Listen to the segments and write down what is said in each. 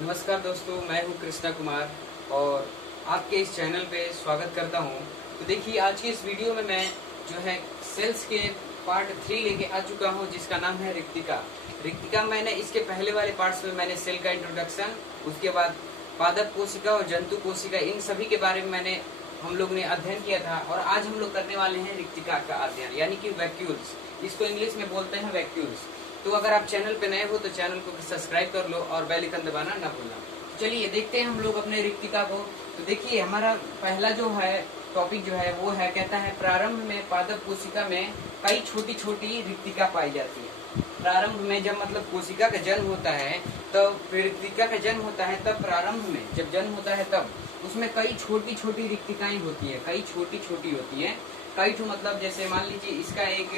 नमस्कार दोस्तों, मैं हूं कृष्णा कुमार और आपके इस चैनल पे स्वागत करता हूं। तो देखिए, आज की इस वीडियो में मैं जो है सेल्स के पार्ट 3 लेके आ चुका हूं, जिसका नाम है रिक्तिका। रिक्तिका मैंने इसके पहले वाले पार्ट्स में मैंने सेल का इंट्रोडक्शन, उसके बाद पादप कोशिका और जंतु कोशिका, इन सभी के बारे में हम लोग ने अध्ययन किया था। और आज हम लोग करने वाले हैं रिक्तिका का अध्ययन, यानी कि वैक्यूल्स। इसको इंग्लिश में बोलते हैं वैक्यूल्स। तो अगर आप चैनल पे नए हो तो चैनल को सब्सक्राइब कर लो और बेल आइकन दबाना ना भूलना। चलिए देखते हैं हम लोग अपने रिक्तिका को। तो देखिए, हमारा पहला जो है टॉपिक जो है वो है, कहता है प्रारंभ में पादप कोशिका में कई छोटी छोटी रिक्तिका पाई जाती है। प्रारंभ में जब मतलब कोशिका का जन्म होता है, तब रिक्तिका का जन्म होता है, तब प्रारंभ में जब जन्म होता है तब उसमें कई छोटी छोटी रिक्तिकाएं होती है, कई छोटी छोटी होती है। कई ठो मतलब जैसे मान लीजिए इसका एक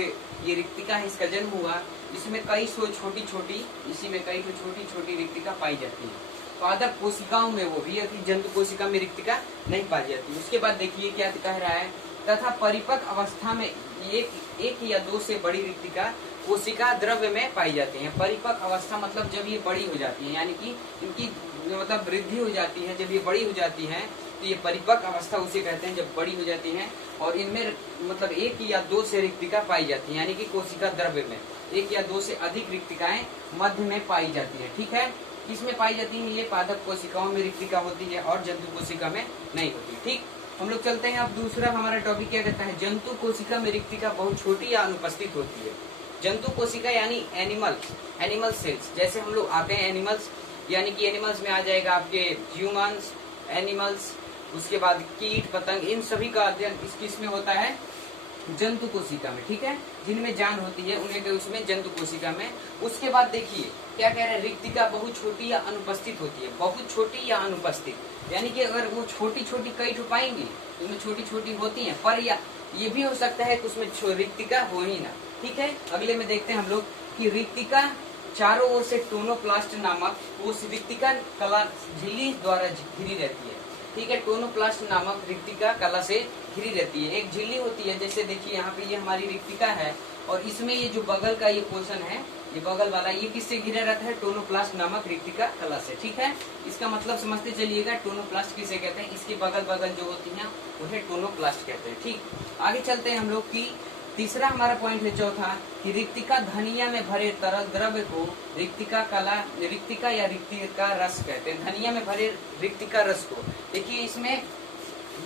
ये रिक्तिका है, इसका जन्म हुआ, इसमें कई सौ छोटी छोटी, इसी में कई छोटी छोटी रिक्तिका पाई जाती है। पादप कोशिकाओं में वो भी है कि जंतु कोशिका में रिक्तिका नहीं पाई जाती। उसके बाद देखिए क्या कह रहा है, तथा परिपक्व अवस्था में एक या दो से बड़ी रिक्तिका कोशिका द्रव्य में पाई जाती है। परिपक्व अवस्था मतलब जब ये बड़ी हो जाती है, यानी कि इनकी मतलब वृद्धि हो जाती है, जब ये बड़ी हो जाती है तो ये परिपक्व अवस्था उसे कहते हैं, जब बड़ी हो जाती है। और इनमें मतलब एक या दो से रिक्तिका पाई जाती है, यानी कि कोशिका द्रव्य में एक या दो से अधिक रिक्तिकाएं मध्य में पाई जाती है। ठीक है, किसमें पाई जाती है? ये पादप कोशिकाओं में रिक्तिका होती है और जंतु कोशिका में नहीं होती। ठीक, हम लोग चलते हैं अब दूसरा हमारा टॉपिक क्या कहता है, जंतु कोशिका में रिक्तिका बहुत छोटी या अनुपस्थित होती है। जंतु कोशिका यानी एनिमल सेल्स, जैसे हम लोग आते हैं एनिमल्स, यानी कि एनिमल्स में आ जाएगा आपके ह्यूमंस, एनिमल्स, उसके बाद कीट पतंग, इन सभी का अध्ययन किस में होता है? जंतु कोशिका में। ठीक है, जिनमें जान होती है उन्हें के उसमें जंतु कोशिका में। उसके बाद देखिए क्या कह रहे हैं, रिक्तिका बहुत छोटी या अनुपस्थित होती है। बहुत छोटी या अनुपस्थित, यानी कि अगर वो छोटी छोटी कई ठो पाएंगे तो उसमें छोटी छोटी होती है, पर या ये भी हो सकता है कि उसमें रिक्तिका हो ही ना। ठीक है, अगले में देखते हैं हम लोग कि रिक्तिका चारों ओर से टोनोप्लास्ट नामक उस रिक्तिका कला झिल्ली द्वारा घिरी रहती है। ठीक है, टोनोप्लास्ट नामक रिक्तिका कला से घिरी रहती है। एक झिल्ली होती है, जैसे देखिए यहाँ पे ये हमारी रिक्तिका है और इसमें ये जो बगल का ये पोर्शन है, ये बगल वाला, ये किससे घिरा रहता है? टोनोप्लास्ट नामक रिक्तिका कला से। ठीक है, इसका मतलब समझते चलिएगा, टोनोप्लास्ट किसे कहते हैं? इसके बगल बगल जो होती है उन्हें टोनोप्लास्ट कहते हैं। ठीक, आगे चलते हैं हम लोग की तीसरा हमारा पॉइंट है चौथा, कि रिक्तिका धनिया में भरे तरल द्रव्य को रिक्तिका या रिक्तिका रस कहते हैं। धनिया में भरे रिक्तिका रस को देखिए, इसमें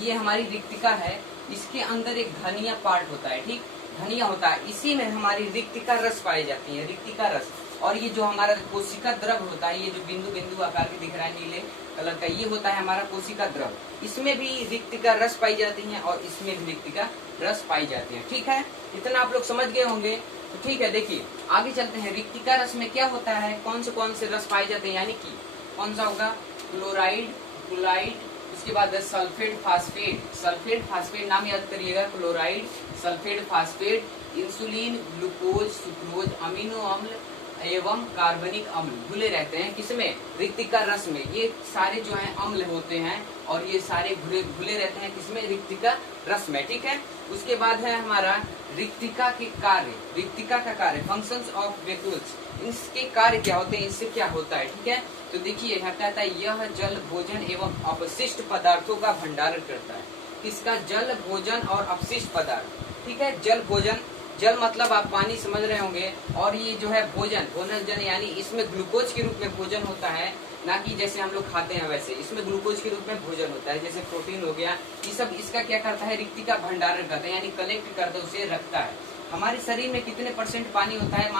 ये हमारी रिक्तिका है, इसके अंदर एक धनिया पार्ट होता है। ठीक, धनिया होता है, इसी में हमारी रिक्तिका रस पाई जाती है, रिक्तिका रस। और ये जो हमारा कोशिका द्रव होता है, ये जो बिंदु बिंदु आकार के दिख रहा है नीले कलर का, ये होता है हमारा कोशिका द्रव। इसमें भी रिक्तिका रस पाई जाती है और इसमें भी रिक्तिका रस पाई जाती है। ठीक है, इतना आप लोग समझ गए होंगे। तो ठीक है, देखिए आगे चलते हैं। रिक्तिका रस में क्या होता है, कौन से रस पाए जाते हैं, यानी कि कौन सा होगा? क्लोराइड, क्लोराइड, उसके बाद सल्फेट फास्फेट। सल्फेट फास्फेट नाम याद करिएगा, chloride, sulphate phosphate, insulin, glucose, sucrose, amino अम्ल एवं कार्बनिक अम्ल घुले रहते हैं। किसमें? रिक्तिका रस में। ये सारे जो हैं अम्ल होते हैं और ये सारे घुले रहते हैं किसमें? रिक्तिका रस में। ठीक है, उसके बाद है हमारा रिक्तिका के कार्य, रिक्तिका का कार्य, फंक्शंस ऑफ वैक्यूल्स। इसके कार्य क्या होते हैं, इससे क्या होता है? ठीक है, तो देखिए यहाँ कहता है, यह जल, भोजन एवं अपशिष्ट पदार्थों का भंडारण करता है। किसका? जल, भोजन और अपशिष्ट पदार्थ। ठीक है, जल, भोजन, जल मतलब आप पानी समझ रहे होंगे, और ये जो है भोजन, भोजन यानी इसमें ग्लूकोज के रूप में भोजन होता है, ना कि जैसे हम लोग खाते हैं वैसे। इसमें ग्लूकोज के रूप में भोजन होता है, जैसे प्रोटीन हो गया, ये सब इसका क्या करता है? रिक्तिका भंडारण करता है, यानी कलेक्ट करता है, उसे रखता है। हमारे शरीर में कितने परसेंट पानी होता है?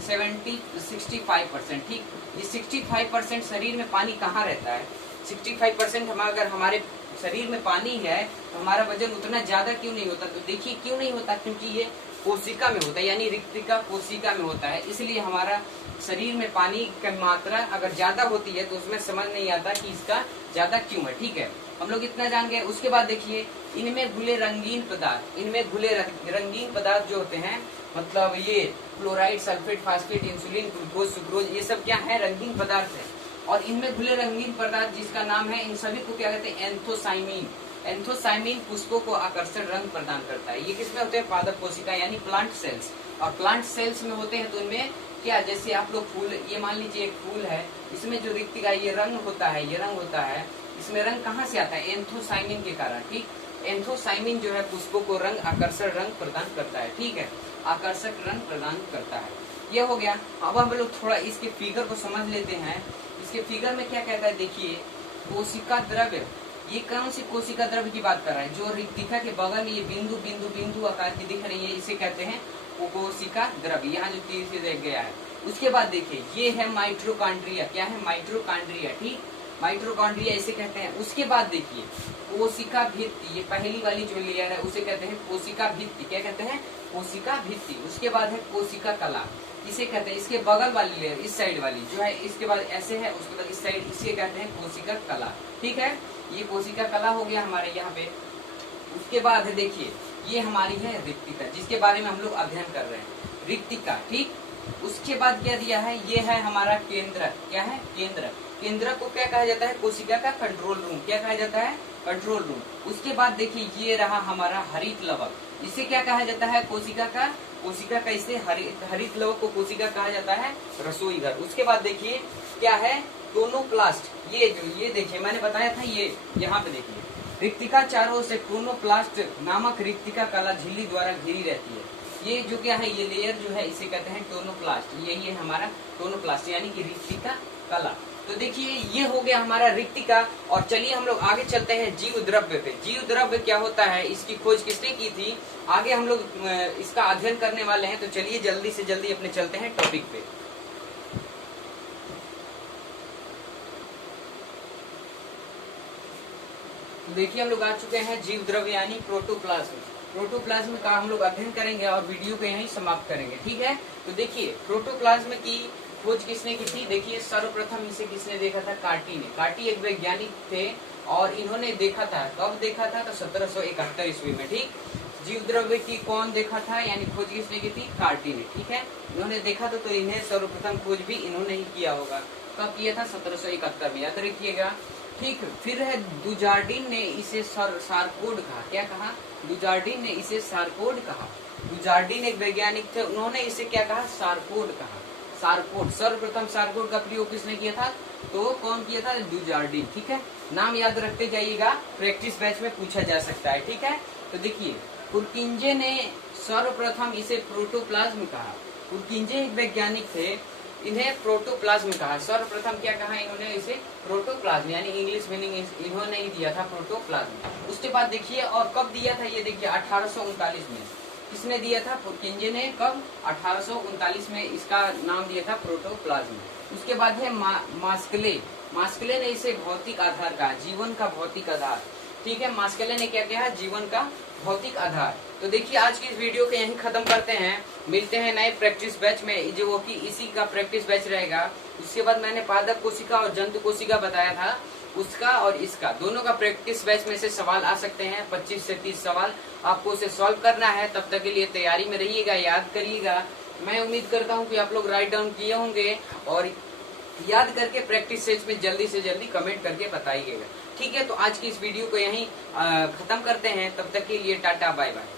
65%। ठीक, ये 65% शरीर में पानी कहाँ रहता है? 65% हम अगर हमारे शरीर में पानी है तो हमारा वजन उतना ज्यादा क्यों नहीं होता? तो देखिए क्यों नहीं होता, क्योंकि ये कोशिका में होता है, यानी रिक्तिका कोशिका में होता है। इसलिए हमारा शरीर में पानी की मात्रा अगर ज्यादा होती है तो उसमें समझ नहीं आता कि इसका ज्यादा क्यों है। ठीक है, हम लोग इतना जान गए। उसके बाद देखिए, इनमें घुले रंगीन पदार्थ, इनमें घुले रंगीन पदार्थ जो होते हैं, मतलब ये chloride, sulphate, phosphate, insulin, glucose, sucrose, ये सब क्या है? रंगीन पदार्थ है। और इनमें घुले रंगीन पदार्थ जिसका नाम है, इन सभी को क्या कहते हैं? एंथोसाइमिन। एंथोसाइमिन पुष्पों को आकर्षण रंग प्रदान करता है। ये किसमें होते हैं? पादप कोशिका यानी प्लांट सेल्स। और प्लांट सेल्स में होते हैं तो इनमें क्या, जैसे आप लोग फूल, ये मान लीजिए एक फूल है, इसमें जो रिक्तिका ये रंग होता है, ये रंग होता है, इसमें रंग कहाँ से आता है? एंथोसाइनिन के कारण, ठीक। एंथोसाइनिन जो है पुष्पों को रंग, आकर्षक रंग प्रदान करता है, ठीक है, आकर्षक रंग प्रदान करता है। ये हो गया। अब हम लोग थोड़ा इसके फिगर को समझ लेते हैं। इसके फिगर में क्या कहता है, देखिए, कोशिका द्रव्य, ये कौन सी कोशिका द्रव्य की बात कर रहा है? जो रिक्तिका के बगल में ये बिंदु बिंदु बिंदु आकार की दिख रही है, इसे कहते हैं कोशिका द्रव्य। यहाँ जो तीर से देख गया है। उसके बाद देखिए, ये है माइटोकॉन्ड्रिया। क्या है? माइटोकॉन्ड्रिया, ठीक, माइटोकॉन्ड्रिया इसे कहते हैं। उसके बाद देखिए कोशिका भित्ति, ये पहली वाली जो लेयर है उसे कहते हैं कोशिका भित्ति। क्या कहते हैं? कोशिका भित्ति। उसके बाद है कोशिका कला, इसे कहते हैं, इसके बगल वाली लेयर, इस साइड वाली जो है, इसके बाद ऐसे है, उसके बाद इस साइड, इसे कहते हैं कोशिका कला, ठीक है। ये कोशिका कला हो गया हमारे यहाँ पे। उसके बाद है देखिए, ये हमारी है रिक्तिका, जिसके बारे में हम लोग अध्ययन कर रहे हैं, रिक्तिका, ठीक। उसके बाद क्या दिया है? ये है हमारा केंद्रक। क्या है? केंद्रक। केंद्रक को क्या कहा जाता है? कोशिका का कंट्रोल रूम। क्या कहा जाता है? Control room. उसके बाद देखिए, ये रहा हमारा हरित लवक, इसे क्या कहा जाता है? कोशिका का इसे हरित लवक को कोशिका कहा जाता है, रसोई घर। उसके बाद देखिए क्या है? टोनोप्लास्ट। ये देखिए, मैंने बताया था, ये यहाँ पे देखिए, रिक्तिका चारों ओर से टोनोप्लास्ट नामक रिक्तिका कला झिल्ली द्वारा घिरी रहती है। ये जो क्या है, ये लेयर जो है, इसे कहते हैं टोनोप्लास्ट। यही है हमारा टोनोप्लास्ट, यानी कि रिक्तिका कला। तो देखिए, ये हो गया हमारा रिक्तिका। और चलिए हम लोग आगे चलते हैं जीव द्रव्य पे। जीव द्रव्य क्या होता है, इसकी खोज किसने की थी, आगे हम लोग इसका अध्ययन करने वाले हैं। तो चलिए जल्दी से जल्दी अपने चलते हैं टॉपिक पे। तो देखिए, हम लोग आ चुके हैं जीव द्रव्य यानी प्रोटोप्लाज्म। प्रोटोप्लाज्म का हम लोग अध्ययन करेंगे और वीडियो को यहीं समाप्त करेंगे, ठीक है। तो देखिए, प्रोटोप्लाज्म की खोज किसने की थी? देखिए, सर्वप्रथम इसे किसने देखा था? कार्टी ने। कार्टी एक वैज्ञानिक थे और इन्होंने देखा था, कब देखा था? तो 1771 ईस्वी में, ठीक। जीव द्रव्य की कौन देखा था, यानी खोज किसने की थी? कार्टी ने, ठीक है। इन्होंने देखा तो इन्हें सर्वप्रथम खोज भी इन्होंने ही किया होगा। कब किया था? 1771 में, याद रखिएगा, ठीक। फिर है डुजार्डिन ने इसे सारकोड कहा। क्या कहा? डुजार्डिन ने इसे सारकोड कहा। डुजार्डिन एक वैज्ञानिक थे, उन्होंने इसे क्या कहा? सारकोड कहा। सारकोड, सर्वप्रथम सारकोड का प्रयोग किसने किया था? तो कौन किया था? डुजार्डिन, ठीक है। नाम याद रखते जाइएगा, प्रैक्टिस बैच में पूछा जा सकता है, ठीक है। तो देखिए, पुरकिंजे ने सर्वप्रथम इसे प्रोटोप्लाज्म कहा। पुरकिंजे एक वैज्ञानिक थे, इन्हें प्रोटोप्लाज्म कहा। सर्वप्रथम क्या कहा इन्होंने? इसे प्रोटोप्लाज्म, यानी इंग्लिश मीनिंग इन्होंने ही दिया था, प्रोटोप्लाज्म। उसके बाद देखिए, और कब दिया था? ये देखिए 1839 में। किसने दिया था? पुरकिंजे ने। कब? 1839 में इसका नाम दिया था प्रोटोप्लाज्म। उसके बाद है मास्कले ने इसे भौतिक आधार कहा, जीवन का भौतिक आधार, ठीक है। मास्कले ने क्या कहा? जीवन का भौतिक आधार। तो देखिए, आज की इस वीडियो को यहीं खत्म करते हैं। मिलते हैं नए प्रैक्टिस बैच में, जो कि इसी का प्रैक्टिस बैच रहेगा। उसके बाद मैंने पादप कोशिका और जंतु कोशिका बताया था, उसका और इसका दोनों का प्रैक्टिस बैच में से सवाल आ सकते हैं। 25 से 30 सवाल आपको उसे सॉल्व करना है। तब तक के लिए तैयारी में रहिएगा, याद करिएगा। मैं उम्मीद करता हूँ कि आप लोग राइट डाउन किए होंगे और याद करके प्रैक्टिस सेट में जल्दी से जल्दी कमेंट करके बताइएगा, ठीक है। तो आज की इस वीडियो को यहीं खत्म करते हैं। तब तक के लिए टाटा, बाय बाय।